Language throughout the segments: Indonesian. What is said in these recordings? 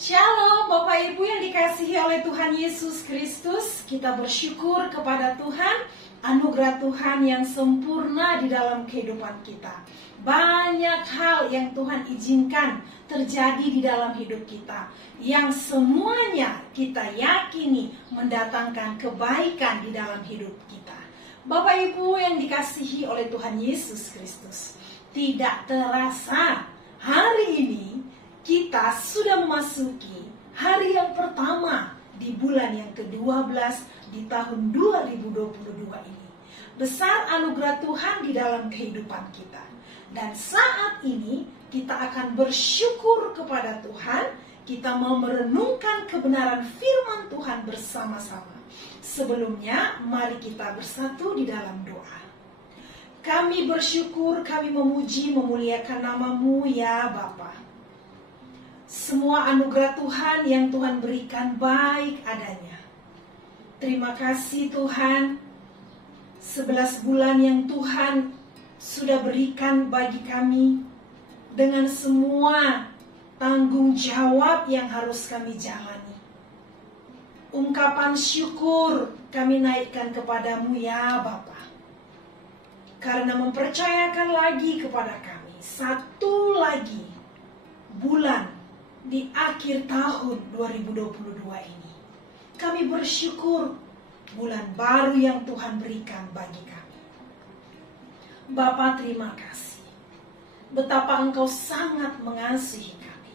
Shalom Bapak Ibu yang dikasihi oleh Tuhan Yesus Kristus. Kita bersyukur kepada Tuhan, anugerah Tuhan yang sempurna di dalam kehidupan kita. Banyak hal yang Tuhan izinkan terjadi di dalam hidup kita, yang semuanya kita yakini mendatangkan kebaikan di dalam hidup kita. Bapak Ibu yang dikasihi oleh Tuhan Yesus Kristus, tidak terasa hari ini kita sudah memasuki hari yang pertama di bulan yang ke-12 di tahun 2022 ini. Besar anugerah Tuhan di dalam kehidupan kita. Dan saat ini kita akan bersyukur kepada Tuhan. Kita mau merenungkan kebenaran firman Tuhan bersama-sama. Sebelumnya, mari kita bersatu di dalam doa. Kami bersyukur, kami memuji, memuliakan nama-Mu ya Bapa. Semua anugerah Tuhan yang Tuhan berikan baik adanya. Terima kasih Tuhan, 11 bulan yang Tuhan sudah berikan bagi kami, dengan semua tanggung jawab yang harus kami jalani. Ungkapan syukur kami naikkan kepadamu ya Bapa, karena mempercayakan lagi kepada kami satu lagi bulan di akhir tahun 2022 ini. Kami bersyukur bulan baru yang Tuhan berikan bagi kami. Bapa, terima kasih. Betapa Engkau sangat mengasihi kami,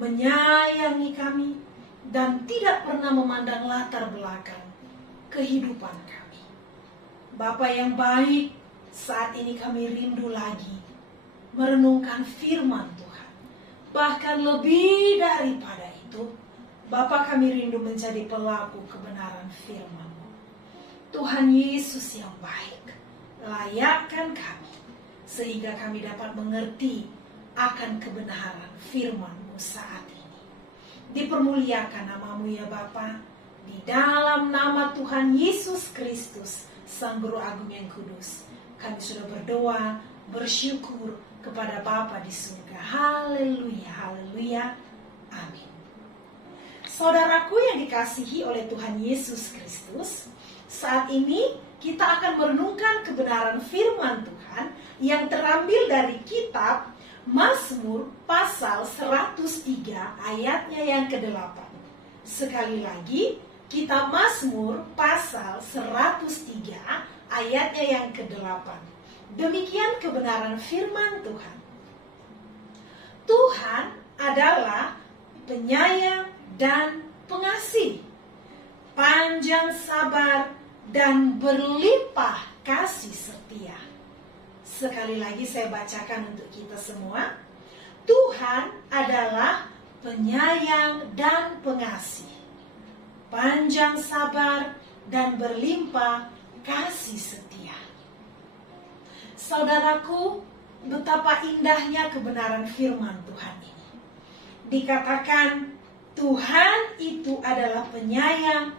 menyayangi kami, dan tidak pernah memandang latar belakang kehidupan kami. Bapa yang baik, saat ini kami rindu lagi merenungkan firman Tuhan. Bahkan lebih daripada itu, Bapa, kami rindu menjadi pelaku kebenaran firman-Mu. Tuhan Yesus yang baik, layakkan kami, sehingga kami dapat mengerti akan kebenaran firman-Mu saat ini. Dipermuliakan nama-Mu ya Bapa, di dalam nama Tuhan Yesus Kristus, Sang Guru Agung yang Kudus, kami sudah berdoa, bersyukur kepada Bapa di surga. Haleluya, haleluya, amin. Saudaraku yang dikasihi oleh Tuhan Yesus Kristus, saat ini kita akan merenungkan kebenaran firman Tuhan yang terambil dari kitab Mazmur pasal 103 ayatnya yang ke-8. Sekali lagi, kitab Mazmur pasal 103 ayatnya yang ke-8. Demikian kebenaran firman Tuhan. Tuhan adalah penyayang dan pengasih, panjang sabar dan berlimpah kasih setia. Sekali lagi saya bacakan untuk kita semua. Tuhan adalah penyayang dan pengasih, panjang sabar dan berlimpah kasih setia. Saudaraku, betapa indahnya kebenaran firman Tuhan ini. Dikatakan Tuhan itu adalah penyayang,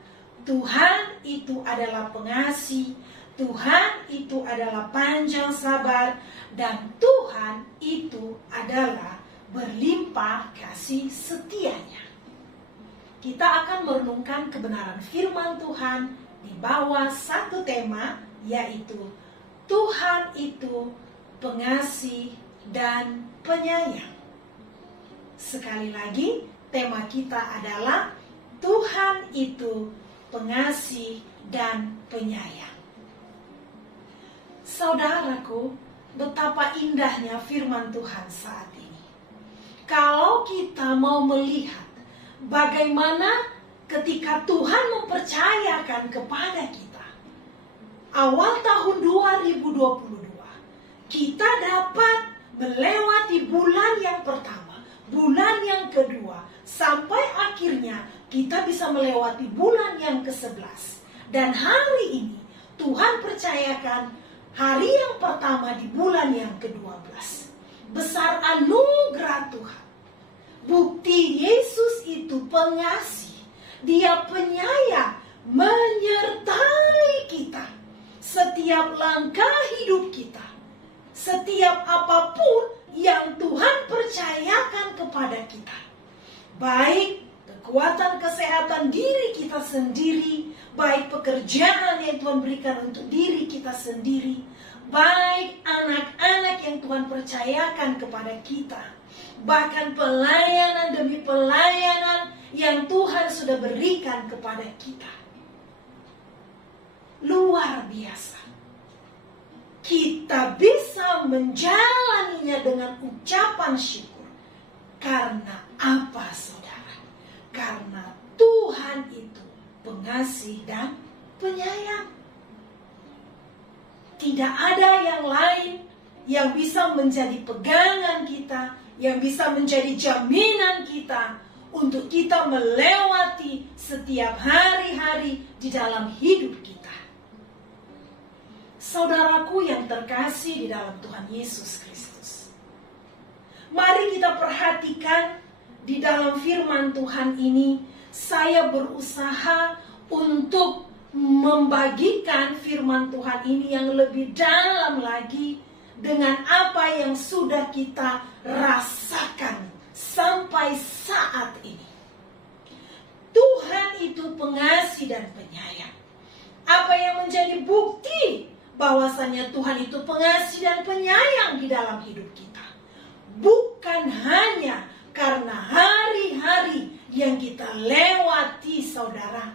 Tuhan itu adalah pengasih, Tuhan itu adalah panjang sabar, dan Tuhan itu adalah berlimpah kasih setianya. Kita akan merenungkan kebenaran firman Tuhan di bawah satu tema, yaitu Tuhan itu pengasih dan penyayang. Sekali lagi, tema kita adalah Tuhan itu pengasih dan penyayang. Saudaraku, betapa indahnya firman Tuhan saat ini. Kalau kita mau melihat bagaimana ketika Tuhan mempercayakan kepada kita, awal tahun 2022, kita dapat melewati bulan yang pertama, bulan yang kedua, sampai akhirnya kita bisa melewati bulan yang ke-11. Dan hari ini, Tuhan percayakan hari yang pertama di bulan yang ke-12. Besar anugerah Tuhan. Bukti Yesus itu pengasih. Dia penyayang, menyertai kita setiap langkah hidup kita, setiap apapun yang Tuhan percayakan kepada kita. baik kekuatan kesehatan diri kita sendiri, baik pekerjaan yang Tuhan berikan untuk diri kita sendiri, baik anak-anak yang Tuhan percayakan kepada kita, bahkan pelayanan demi pelayanan yang Tuhan sudah berikan kepada kita. Luar biasa. Kita bisa menjalaninya dengan ucapan syukur. Karena apa, saudara? Karena Tuhan itu pengasih dan penyayang. Tidak ada yang lain yang bisa menjadi pegangan kita, yang bisa menjadi jaminan kita untuk kita melewati setiap hari-hari di dalam hidup kita. Saudaraku yang terkasih di dalam Tuhan Yesus Kristus, mari kita perhatikan di dalam firman Tuhan ini. Saya berusaha untuk membagikan firman Tuhan ini yang lebih dalam lagi dengan apa yang sudah kita rasakan sampai saat ini. Tuhan itu pengasih dan penyayang. Apa yang menjadi bukti bahwasanya Tuhan itu pengasih dan penyayang di dalam hidup kita? Bukan hanya karena hari-hari yang kita lewati, saudara,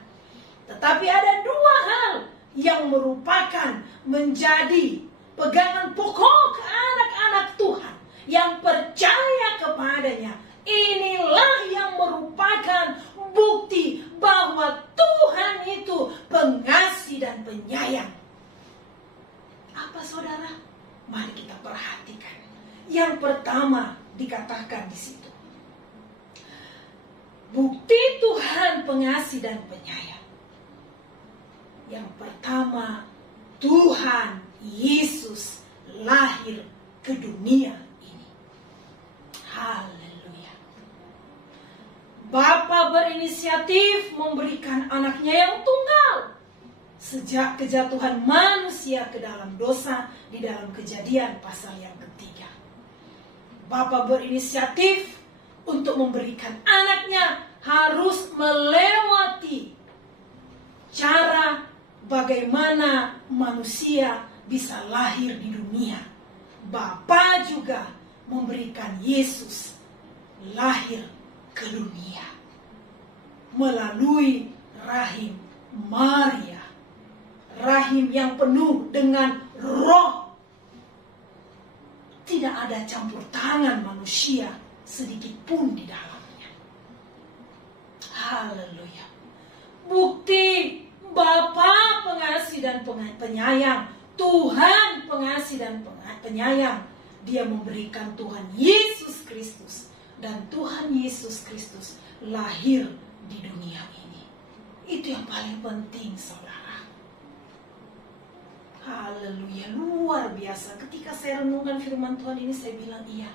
tetapi ada dua hal yang merupakan menjadi pegangan pokok anak-anak Tuhan yang percaya kepadanya. Inilah yang merupakan bukti bahwa Tuhan itu pengasih dan penyayang. Apa, saudara? Mari kita perhatikan. Yang pertama dikatakan di situ, bukti Tuhan pengasih dan penyayang. Yang pertama, Tuhan Yesus lahir ke dunia ini. Haleluya. Bapa berinisiatif memberikan anaknya yang tunggal. Sejak kejatuhan manusia ke dalam dosa di dalam Kejadian pasal yang ketiga, Bapa berinisiatif untuk memberikan anaknya harus melewati cara bagaimana manusia bisa lahir di dunia. Bapa juga memberikan Yesus lahir ke dunia melalui rahim Maria. Rahim yang penuh dengan roh. Tidak ada campur tangan manusia sedikit pun di dalamnya. Haleluya. Bukti Bapa pengasih dan penyayang, Tuhan pengasih dan penyayang, Dia memberikan Tuhan Yesus Kristus, dan Tuhan Yesus Kristus lahir di dunia ini. Itu yang paling penting, saudara. Haleluya, luar biasa. Ketika saya renungkan firman Tuhan ini, saya bilang iya.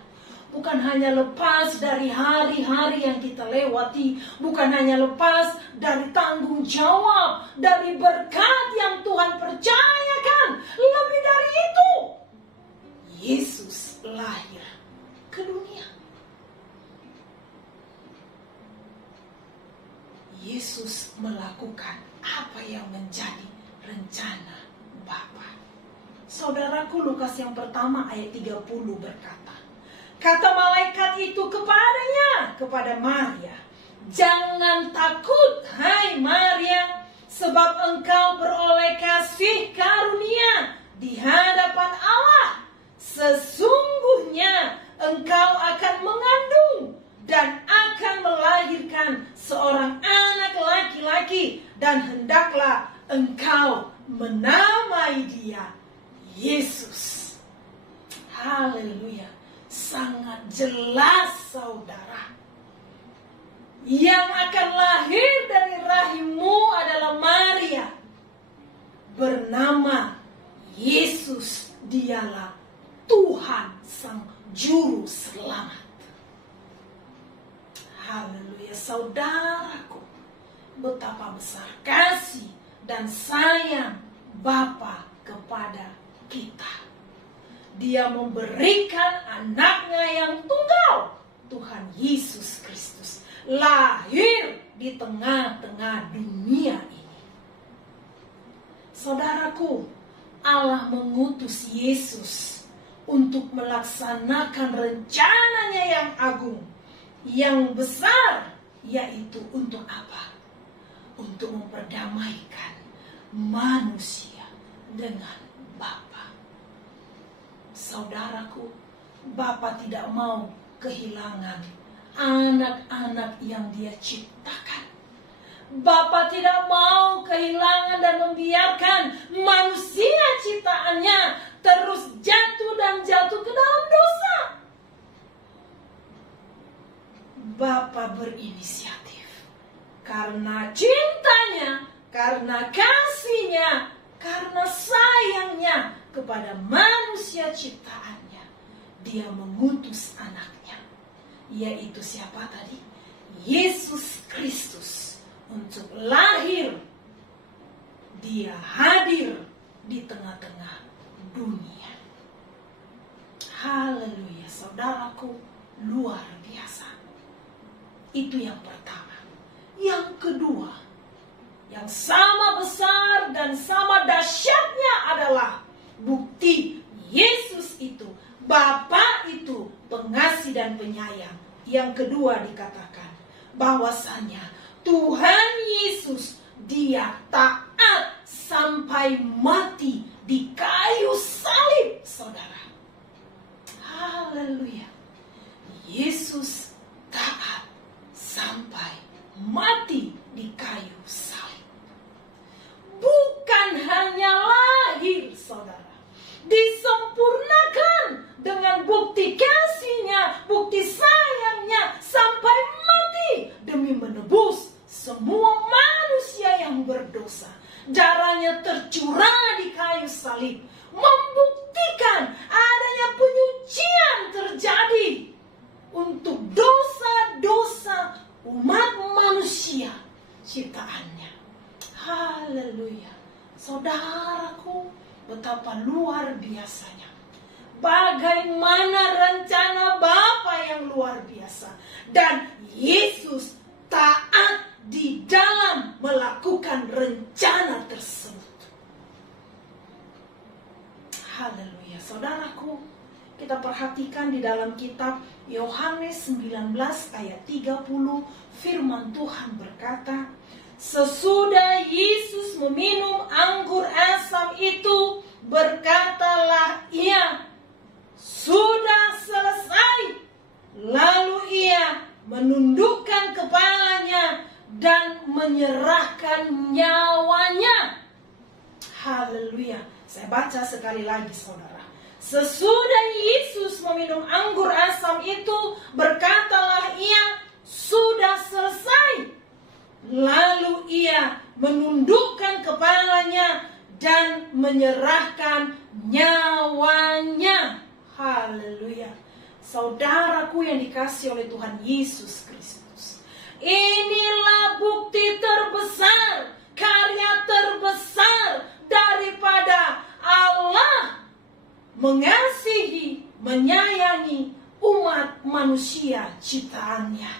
Bukan hanya lepas dari hari-hari yang kita lewati, bukan hanya lepas dari tanggung jawab, dari berkat yang Tuhan percayakan. Lebih dari itu, Yesus lahir ke dunia. Yesus melakukan apa yang menjadi rencana Bapa. Saudaraku, Lukas yang pertama ayat 30 berkata, kata malaikat itu kepadanya, kepada Maria, jangan takut, hai Maria, sebab engkau beroleh kasih karunia di hadapan Allah. Sesungguhnya engkau akan mengandung dan akan melahirkan seorang anak laki-laki, dan hendaklah engkau menamai dia Yesus. Haleluya. Sangat jelas, saudara. Yang akan lahir dari rahimmu adalah Maria, bernama Yesus. Dialah Tuhan Sang Juru Selamat. Haleluya, saudaraku. Betapa besar kasih dan sayang Bapa kepada kita. Dia memberikan anaknya yang tunggal, Tuhan Yesus Kristus. lahir di tengah-tengah dunia ini. Saudaraku, Allah mengutus Yesus untuk melaksanakan rencananya yang agung, yang besar, yaitu untuk apa? Untuk memperdamaikan manusia dengan Bapa. Saudaraku, Bapa tidak mau kehilangan anak-anak yang Dia ciptakan. Bapa tidak mau kehilangan dan membiarkan manusia ciptaannya terus jatuh dan jatuh ke dalam dosa. Bapa berinisiatif karena cintanya, karena kasihnya, karena sayangnya kepada manusia ciptaannya. Dia mengutus anaknya, yaitu siapa tadi? Yesus Kristus. Untuk lahir, Dia hadir di tengah-tengah dunia. Haleluya, saudaraku, luar biasa. Itu yang pertama. Yang kedua, yang sama besar dan sama dahsyatnya adalah bukti Yesus itu, Bapa itu pengasih dan penyayang. Yang kedua dikatakan bahwasanya Tuhan Yesus, Dia taat sampai mati di kayu salib, saudara. Haleluya. Yesus taat sampai mati di kayu salib. Bukan hanya lahir, saudara, disempurnakan dengan bukti kasihnya, bukti sayangnya sampai mati demi menebus semua manusia yang berdosa. Darahnya tercurah di kayu salib, membuktikan adanya penyucian terjadi untuk dosa-dosa umat manusia ciptaannya. Haleluya. Saudaraku, betapa luar biasanya. Bagaimana rencana Bapa yang luar biasa. Dan Yesus taat di dalam melakukan rencana tersebut. Haleluya. Saudaraku, kita perhatikan di dalam kitab Yohanes 19 ayat 30, firman Tuhan berkata, sesudah Yesus meminum anggur asam itu, berkatalah Ia, sudah selesai. Lalu Ia menundukkan kepalanya dan menyerahkan nyawanya. Haleluya. Saya baca sekali lagi, saudara. Sesudah Yesus meminum anggur asam itu, berkatalah Ia, sudah selesai. Lalu Ia menundukkan kepalanya dan menyerahkan nyawanya. Haleluya. Saudaraku yang dikasihi oleh Tuhan Yesus Kristus, inilah bukti terbesar, karya terbesar daripada Allah mengasihi, menyayangi umat manusia ciptaannya.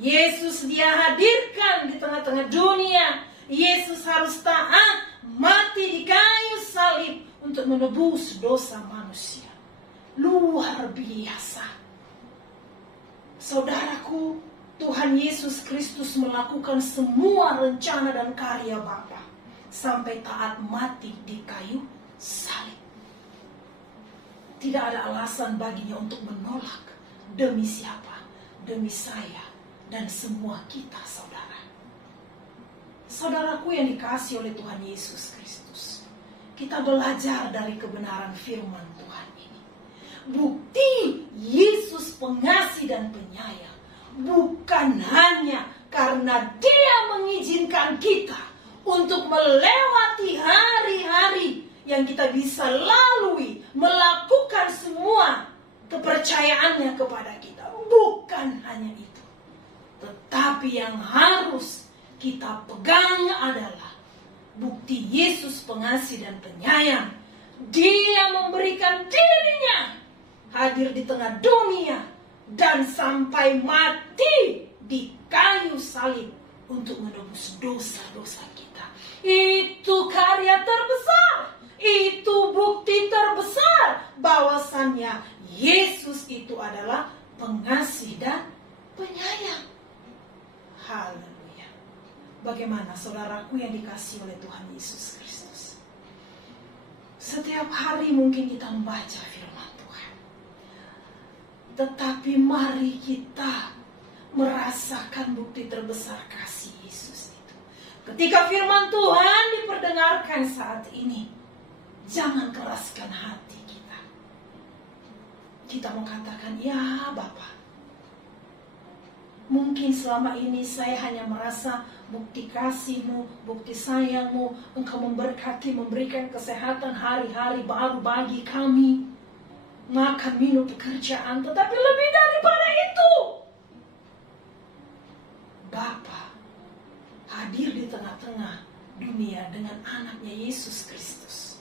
Yesus Dia hadirkan di tengah-tengah dunia. Yesus harus taat, mati di kayu salib untuk menebus dosa manusia. Luar biasa. Saudaraku, Tuhan Yesus Kristus melakukan semua rencana dan karya Bapa sampai taat mati di kayu salib. Tidak ada alasan baginya untuk menolak. Demi siapa? Demi saya dan semua kita, saudara. Saudaraku yang dikasihi oleh Tuhan Yesus Kristus, kita belajar dari kebenaran firman Tuhan ini. Bukti Yesus pengasih dan penyayang bukan hanya karena Dia mengizinkan kita untuk melewati hari-hari yang kita bisa lalui, melakukan semua kepercayaannya kepada kita. Bukan hanya itu, tetapi yang harus kita pegang adalah bukti Yesus pengasih dan penyayang. Dia memberikan dirinya hadir di tengah dunia dan sampai mati di kayu salib untuk menebus dosa-dosa kita. Itu karya terbesar, itu bukti terbesar bahwasannya Yesus itu adalah pengasih dan penyayang. Haleluya. Bagaimana saudaraku yang dikasihi oleh Tuhan Yesus Kristus? Setiap hari mungkin kita membaca firman Tuhan, tetapi mari kita merasakan bukti terbesar kasih Yesus itu. Ketika firman Tuhan diperdengarkan saat ini, jangan keraskan hati kita. Kita mau katakan, ya Bapa, mungkin selama ini saya hanya merasa bukti kasih-Mu, bukti sayang-Mu, Engkau memberkati, memberikan kesehatan hari-hari baru bagi kami, makan, minum, pekerjaan, tetapi lebih daripada itu, Bapa hadir di tengah-tengah dunia dengan anaknya Yesus Kristus.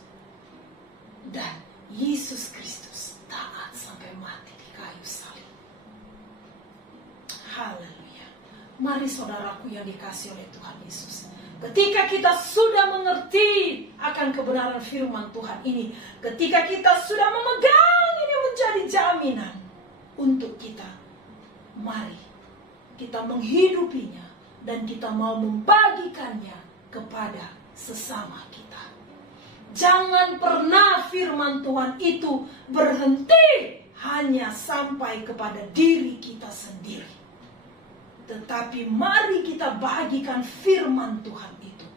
Dan Yesus Kristus taat sampai mati di kayu salib. Haleluya. Mari saudaraku yang dikasihi oleh Tuhan Yesus, ketika kita sudah mengerti akan kebenaran firman Tuhan ini, ketika kita sudah memegang ini menjadi jaminan untuk kita, mari kita menghidupinya dan kita mau membagikannya kepada sesama kita. Jangan pernah firman Tuhan itu berhenti hanya sampai kepada diri kita sendiri. Tetapi mari kita bagikan firman Tuhan itu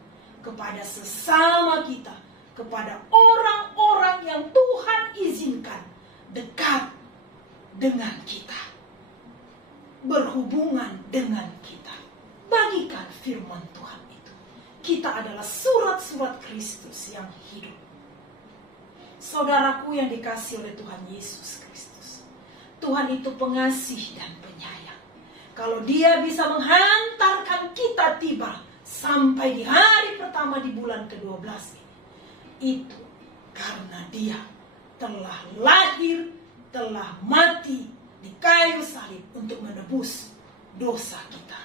kepada sesama kita, kepada orang-orang yang Tuhan izinkan dekat dengan kita, berhubungan dengan kita. Bagikan firman Tuhan itu. Kita adalah surat-surat Kristus yang hidup. Saudaraku yang dikasihi oleh Tuhan Yesus Kristus, Tuhan itu pengasih dan penyayang. Kalau Dia bisa menghantarkan kita tiba sampai di hari pertama di bulan ke-12 ini, itu karena Dia telah lahir, telah mati di kayu salib untuk menebus dosa kita.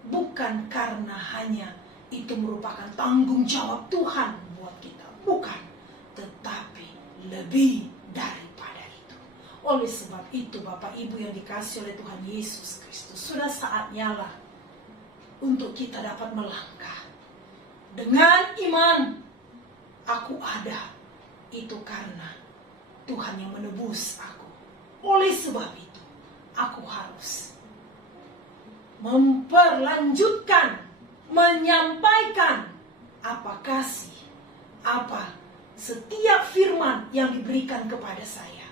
Bukan karena hanya itu merupakan tanggung jawab Tuhan buat kita, bukan, tetapi lebih daripada itu. Oleh sebab itu, Bapak Ibu yang dikasihi oleh Tuhan Yesus Kristus, sudah saatnya lah untuk kita dapat melangkah dengan iman. Aku ada, itu karena Tuhan yang menebus aku. Oleh sebab itu, aku harus memperlanjutkan, menyampaikan apa kasih, apa setiap firman yang diberikan kepada saya,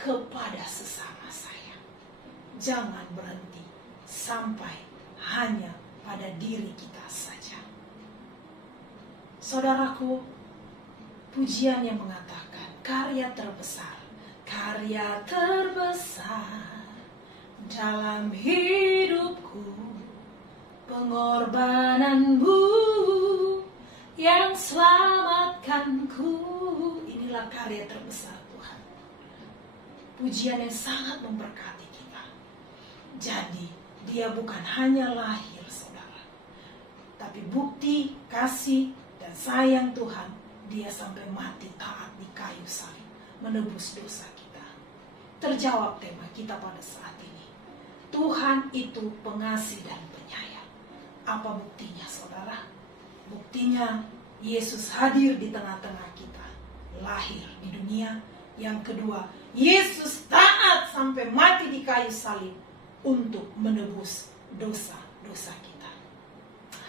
kepada sesama saya. Jangan berhenti sampai hanya pada diri kita saja. Saudaraku, pujian yang mengatakan karya terbesar dalam hidupku, pengorbananmu yang selamatkanku. Inilah karya terbesar Tuhan. Pujian yang sangat memberkati kita. Jadi Dia bukan hanya lahir, saudara, tapi bukti kasih dan sayang Tuhan. Dia sampai mati taat di kayu salib, menebus dosa kita. Terjawab tema kita pada saat ini. Tuhan itu pengasih dan penyayang. Apa buktinya, saudara? Buktinya Yesus hadir di tengah-tengah kita, lahir di dunia. Yang kedua, Yesus taat sampai mati di kayu salib untuk menebus dosa-dosa kita.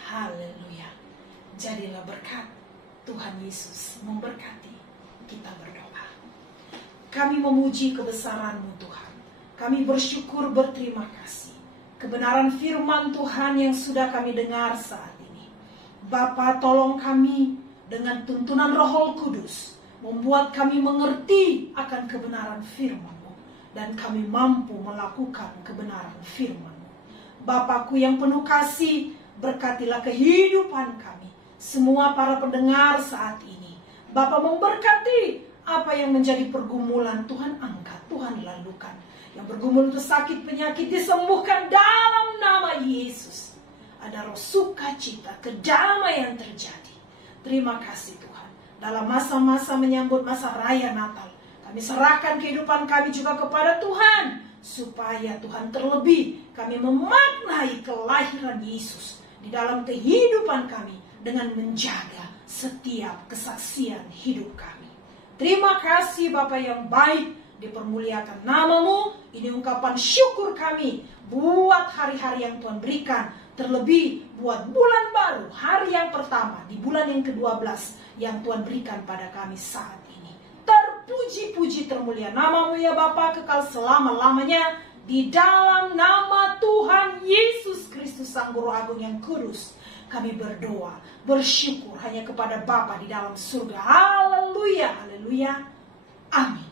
Haleluya. Jadilah berkat. Tuhan Yesus memberkati. Kita berdoa. Kami memuji kebesaran-Mu Tuhan. Kami bersyukur, berterima kasih. Kebenaran firman Tuhan yang sudah kami dengar saat ini. Bapa, tolong kami dengan tuntunan Roh Kudus, membuat kami mengerti akan kebenaran firman-Mu, dan kami mampu melakukan kebenaran firman-Mu. Bapakku yang penuh kasih, berkatilah kehidupan kami, semua para pendengar saat ini. Bapa memberkati apa yang menjadi pergumulan, Tuhan angkat, Tuhan lalukan. yang bergumul untuk sakit penyakit disembuhkan dalam nama Yesus. Ada roh sukacita, kedamaian terjadi. Terima kasih Tuhan. Dalam masa-masa menyambut masa raya Natal, kami serahkan kehidupan kami juga kepada Tuhan, supaya Tuhan terlebih kami memaknai kelahiran Yesus di dalam kehidupan kami dengan menjaga setiap kesaksian hidup kami. Terima kasih Bapa yang baik, dipermuliakan namamu. Ini ungkapan syukur kami buat hari-hari yang Tuhan berikan, terlebih buat bulan baru, hari yang pertama di bulan yang ke-12 yang Tuhan berikan pada kami saat ini. Terpuji-puji termulia namamu ya Bapa, kekal selama-lamanya. Di dalam nama Tuhan Yesus Kristus Sang Guru Agung yang kudus, kami berdoa, bersyukur hanya kepada Bapa di dalam surga. Haleluya, haleluya, amin.